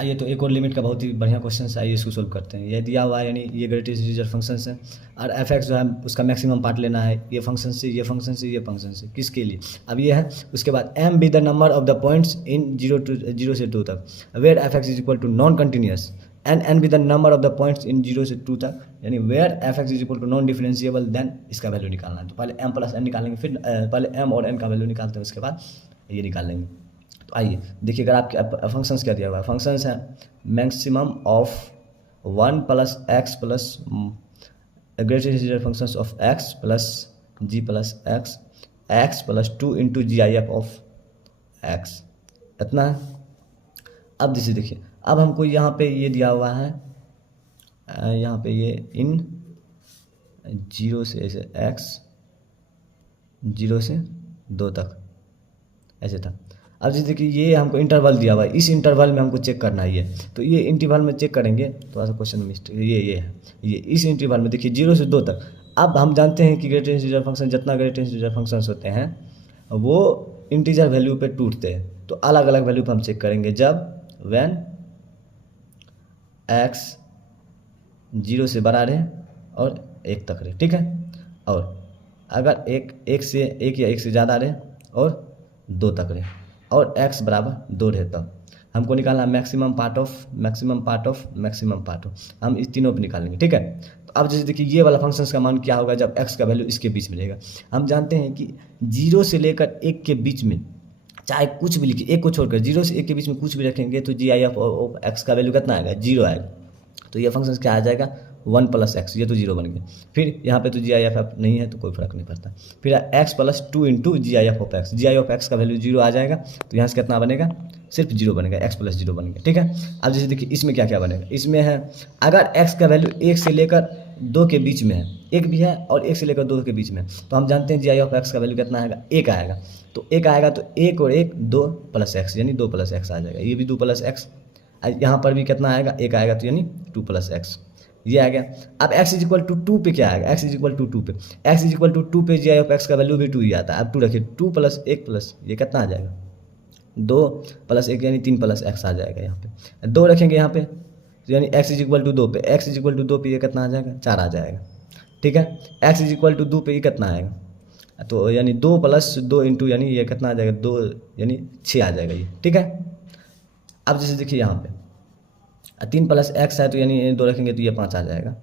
आइए तो एक और लिमिट का बहुत ही बढ़िया क्वेश्चन है, आइए इसको सोल्व करते हैं। ये दिया हुआ है, यानी ये ग्रेटेस्ट इंटीजर फंक्शन है और एफ एक्स जो है उसका मैक्सिमम पार्ट लेना है, ये फंक्शन से ये फंक्शन से ये फंक्शन से, किसके लिए? अब ये है, उसके बाद m be the number of the points in 0 से 2 तक, where f x is equal to non continuous, n be the number of the points in 0 से 2 तक, यानी where f x is equal to non differentiable, then इसका value निकालना है। तो पहले एम प्लस एन निकालेंगे, फिर पहले एम और एन का वैल्यू निकालते हैं, उसके बाद ये निकाल लेंगे। तो आइए देखिए, अगर आपके फंक्शंस क्या दिया हुआ है, फंक्शंस है maximum of 1 plus x plus greatest integer functions of x plus g plus x plus 2 into g i f of x, इतना है। अब जैसे देखिए, अब हमको यहाँ पे ये दिया हुआ है, यहाँ पे ये इन 0 से ऐसे एक्स 0 से 2 तक ऐसे था। अब जैसे देखिए, ये हमको इंटरवल दिया हुआ है, इस इंटरवल में हमको चेक करना है ये, तो ये इंटरवल में चेक करेंगे, थोड़ा सा क्वेश्चन मिस्टेक, ये है, ये इस इंटरवल में देखिए 0 से 2 तक। अब हम जानते हैं कि ग्रेटेस्ट इंटीजर फंक्शन, जितना ग्रेटेस्ट इंटीजर फंक्शंस होते हैं वो इंटीजर वैल्यू पे टूटते हैं, तो अलग अलग वैल्यू पे हम चेक करेंगे, जब व्हेन एक्स 0 से बड़ा रहे और 1 तक रहे, ठीक है। और अगर एक से या एक से ज़्यादा रहे और 2 तक रहे और x बराबर 2 रहे, तब हमको निकालना मैक्सिमम पार्ट ऑफ हम इस तीनों पे निकालेंगे, ठीक है। तो अब जैसे देखिए, ये वाला फंक्शंस का मान क्या होगा जब x का वैल्यू इसके बीच में रहेगा। हम जानते हैं कि 0 से लेकर 1 के बीच में चाहे कुछ भी लिखिए, 1 को छोड़कर 0 से 1 के बीच में कुछ भी रखेंगे तो जी आई एफ ऑफ एक्स का वैल्यू कितना आएगा? 0 आएगा। तो ये फंक्शन क्या आ जाएगा? 1 प्लस एक्स, ये तो 0 बन गया। फिर यहाँ पे तो जी आई एफ नहीं है तो कोई फर्क नहीं पड़ता। फिर x plus 2 into g i f of x, g i of x का वैल्यू 0 आ जाएगा, तो यहाँ से कितना बनेगा? सिर्फ 0 बनेगा, एक्स प्लस 0 बनेगा, ठीक है। अब जैसे देखिए, इसमें क्या क्या बनेगा, इसमें है अगर एक्स का वैल्यू 1 से लेकर 2 के बीच में है, 1 भी है और 1 से लेकर 2 के बीच में, तो हम जानते हैं जी आई ऑफ एक्स का वैल्यू कितना आएगा? 1 आएगा। तो 1 आएगा तो 1 और 1 2 प्लस एक्स, यानी 2 प्लस एक्स आ जाएगा। ये भी 2 प्लस एक्स, यहाँ पर भी कितना आएगा? 1 आएगा, तो यानी 2 प्लस एक्स, ये आ गया। अब x इज इक्वल टू 2 पे क्या आएगा? x इज इक्वल टू 2 पे, x इज इक्वल टू 2 पे जी आई ऑफ एक्स का वैल्यू भी 2 ही आता है। अब 2 रखिए, 2 प्लस 1 प्लस ये कितना आ जाएगा? 2 प्लस 1 यानी 3 प्लस एक्स आ जाएगा। यहाँ पे 2 रखेंगे यहाँ पे, तो यानी x इज इक्वल टू 2 पे, x इज इक्वल टू 2 पे ये कितना आ जाएगा? 4 आ जाएगा, ठीक है। x इज इक्वल टू 2 पे ये कितना आएगा? तो यानी 2 प्लस 2 इंटू यानी ये कितना आ जाएगा? 2 यानी 6 आ जाएगा ये, ठीक है। अब जैसे देखिए, यहाँ पे 3 प्लस एक्स है, तो यानी 2 रखेंगे तो ये 5 आ जाएगा।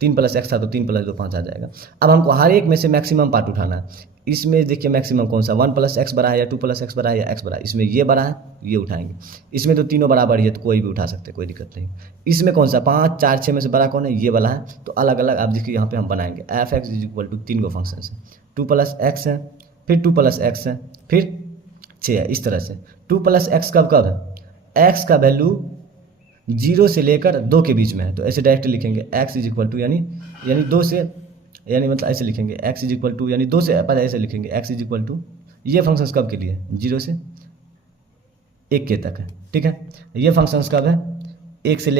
3 प्लस एक्स था तो 3 प्लस 2 5 आ जाएगा। अब हमको हर एक में से मैक्सिमम पार्ट उठाना है। इसमें देखिए मैक्सिमम कौन सा, 1 प्लस एक्स बड़ा है या 2 प्लस एक्स बड़ा है या एक्स बड़ा है? इसमें ये बड़ा है, ये उठाएंगे। इसमें तो तीनों बराबर ही है, तो कोई भी उठा सकते हैं, कोई दिक्कत नहीं। इसमें कौन सा 5 4 6 में से बड़ा कौन है? ये वाला है। तो अलग अलग आप देखिए यहाँ पे हम बनाएंगे। F x is equal to 3 go function है, 2 प्लस एक्स है, फिर 2 प्लस एक्स है, फिर 6 है, इस तरह से। 2 प्लस एक्स कब कब है? एक्स का वैल्यू 0 से लेकर 2 के बीच में है, तो ऐसे डायरेक्ट लिखेंगे x इज इक्वल टू यानी 2 से, यानी मतलब ऐसे लिखेंगे x इज इक्वल टू यानी 2 से, पहले ऐसे लिखेंगे x इज इक्वल टू, ये फंक्शंस कब के लिए? 0 से 1 के तक है, ठीक है। ये फंक्शंस कब है? 1 से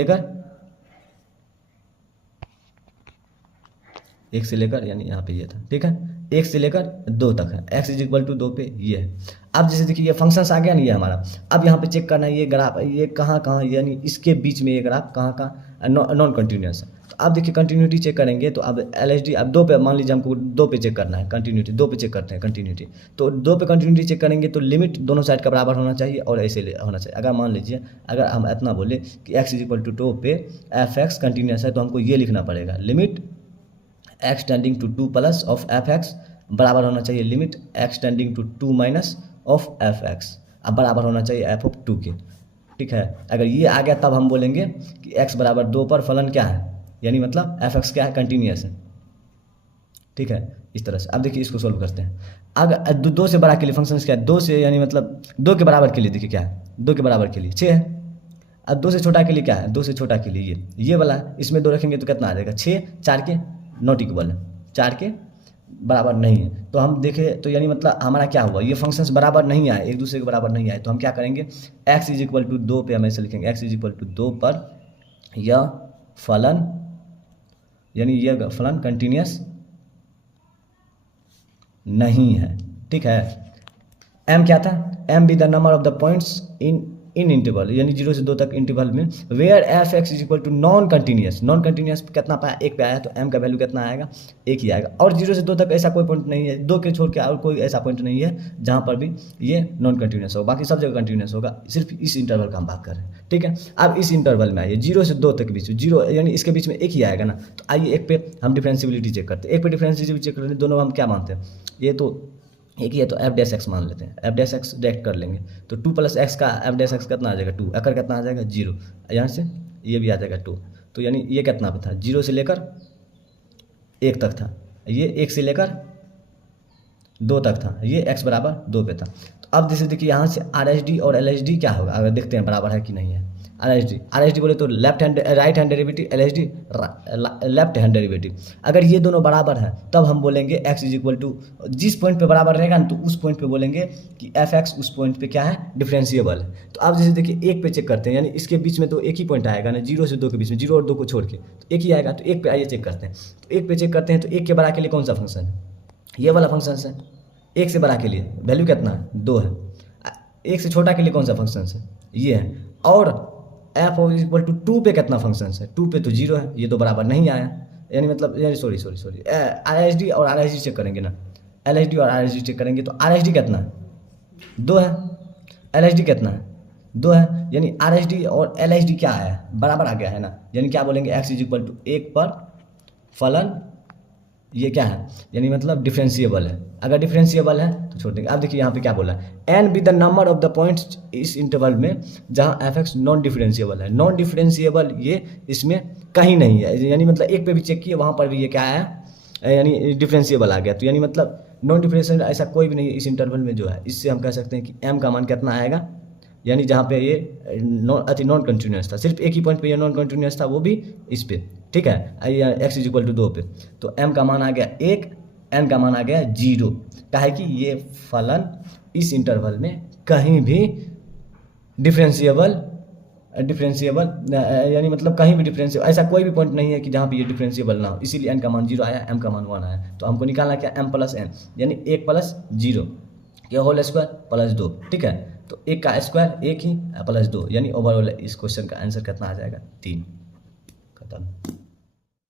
लेकर यानी यहाँ पे ये था, ठीक है, 1 से लेकर 2 तक है, x इज इक्वल टू 2 पे ये है। अब जैसे देखिए, ये फंक्शंस आ गया नहीं है हमारा। अब यहाँ पे चेक करना है ये ग्राफ, ये कहाँ यानी इसके बीच में ये ग्राफ कहाँ नॉन कंटिन्यूस है। तो अब देखिए कंटिन्यूटी चेक करेंगे, तो अब LHD अब 2 पे, मान लीजिए हमको 2 पे चेक करना है कंटिन्यूटी, 2 पे चेक करते हैं कंटिन्यूटी। तो 2 पे कंटिन्यूटी चेक करेंगे तो लिमिट दोनों साइड का बराबर होना चाहिए और ऐसे होना चाहिए। अगर मान लीजिए, अगर हम इतना बोले कि x इज इक्वल टू 2 पे एफ एक्स कंटिन्यूस है, तो हमको ये लिखना पड़ेगा, limit x tending to 2 plus of f x बराबर होना चाहिए limit x tending to 2 minus of f x, अब बराबर होना चाहिए एफ ऑफ 2 के, ठीक है। अगर ये आ गया तब हम बोलेंगे कि x बराबर 2 पर फलन क्या है, यानी मतलब एफ एक्स क्या है? कंटिन्यूस है, ठीक है, इस तरह से। अब देखिए इसको सोल्व करते हैं। अगर 2 से बड़ा के लिए फंक्शन क्या है? 2 से यानी मतलब 2 के बराबर के लिए देखिए क्या है? 2 के बराबर के लिए 6 है। अब 2 से छोटा के लिए क्या है? 2 से छोटा के लिए ये वाला है, इसमें 2 रखेंगे तो कितना आ जाएगा? 6, 4 के नॉट इक्वल है, 4 के बराबर नहीं है। तो हम देखें तो यानी मतलब हमारा क्या हुआ? ये फंक्शंस बराबर नहीं आए, एक दूसरे के बराबर नहीं आए, तो हम क्या करेंगे? x इज इक्वल टू 2 पे हम ऐसे लिखेंगे, x इज इक्वल टू 2 पर यह फलन, यानी यह फलन कंटिन्यूस नहीं है, ठीक है। m क्या था? m be the number of the points in in interval यानी 0 से 2 तक इंटरवल में where f x is equal to non continuous कितना पाया 1 पे आया तो m का वैल्यू कितना आएगा 1 ही आएगा। और 0 से 2 तक ऐसा कोई पॉइंट नहीं है, 2 के छोड़ के और कोई ऐसा पॉइंट नहीं है जहाँ पर भी ये नॉन कंटिन्यूस होगा, बाकी सब जगह कंटिन्यूस होगा, सिर्फ इस इंटरवल का हम बात कर रहे हैं। ठीक है, अब इस इंटरवल में आइए 0 से 2 तक बीच में 0 यानी इसके बीच में 1 ही आएगा ना, तो आइए 1 पे हम डिफरेंशियबिलिटी चेक करते हैं। 1 पे डिफरेंशियबिलिटी चेक करते हैं, दोनों हम क्या मानते हैं, ये तो एक ही है तो एफ डैश एक्स मान लेते हैं, एफ डैश एक्स डायरेक्ट कर लेंगे तो 2 प्लस एक्स का एफ डैश एक्स कितना आ जाएगा 2, अकर कितना आ जाएगा 0, यहाँ से ये भी आ जाएगा 2, तो यानी ये कितना पे था 0 से लेकर 1 तक था, ये 1 से लेकर 2 तक था, ये x बराबर 2 पे था। तो अब जैसे देखिए यहाँ से आर एच डी और एल एच डी क्या होगा, अगर देखते हैं बराबर है कि नहीं है। आर एच डी बोले तो right hand derivative, L H D left hand derivative. अगर ये दोनों बराबर है तब हम बोलेंगे x इज इक्वल टू, जिस पॉइंट पे बराबर रहेगा ना तो उस पॉइंट पे बोलेंगे कि एफ एक्स उस पॉइंट पे क्या है डिफरेंशिएबल है। तो अब जैसे देखिए 1 पे चेक करते हैं, यानी इसके बीच में तो एक ही पॉइंट आएगा ना, 0 से 2 के बीच में, 0 और 2 को छोड़ के तो 1 ही आएगा। तो 1 पे आइए चेक करते हैं, तो 1 पे चेक करते हैं तो 1 के बड़ा के लिए कौन सा फंक्शन है, ये वाला फंक्शन है। 1 से बड़ा के लिए वैल्यू कितना है 2 है, 1 से छोटा के लिए कौन सा फंक्शन है ये है, और एफ इज इक्वल टू 2 पे कितना फंक्शन है, 2 पे तो 0 है, ये तो बराबर नहीं आया, यानी मतलब यानी सॉरी आर एच डी और आर एच डी चेक करेंगे ना, एल एच डी और आर एच डी चेक करेंगे तो आर एच डी कितना है 2 है, एल एच डी कितना है 2 है, यानी आर एच डी और एल एच डी क्या आया बराबर आ गया है ना, यानी क्या बोलेंगे एक्स इज इक्वल टू 1 पर फलन ये क्या है, यानी मतलब डिफरेंशिएबल है। अगर डिफरेंशिएबल है तो छोड़ देंगे। अब देखिए यहाँ पे क्या बोला है, n be the number of the points इस इंटरवल में जहाँ एफ एक्स नॉन डिफरेंशिएबल है। नॉन डिफरेंशिएबल ये इसमें कहीं नहीं है, यानी मतलब 1 पे भी चेक किए वहाँ पर भी ये क्या है, यानी डिफरेंशिएबल आ गया, तो यानी मतलब नॉन डिफरेंशिएबल ऐसा कोई भी नहीं है इस इंटरवल में जो है। इससे हम कह सकते हैं कि एम का मान कितना आएगा, यानी जहाँ पे ये नॉन कंटिन्यूस था, सिर्फ एक ही पॉइंट पे ये नॉन कंटिन्यूस था, वो भी इस पे। ठीक है, एक्स इज इक्वल टू 2 पे, तो एम का मान आ गया 1, एन का मान आ गया 0। क्या है कि ये फलन इस इंटरवल में कहीं भी डिफरेंशिएबल यानी मतलब कहीं भी डिफरेंशिएबल, ऐसा कोई भी पॉइंट नहीं है कि जहाँ पे ये डिफरेंशिएबल ना हो, इसीलिए एन का मान 0 आया, एम का मान 1 आया। तो हमको निकालना क्या, एम प्लस एन, यानी 1 प्लस 0 ये होल स्क्वायर प्लस 2। ठीक है, तो 1 का स्क्वायर 1 ही प्लस 2, यानी ओवरऑल इस क्वेश्चन का आंसर कितना आ जाएगा 3। खत्म।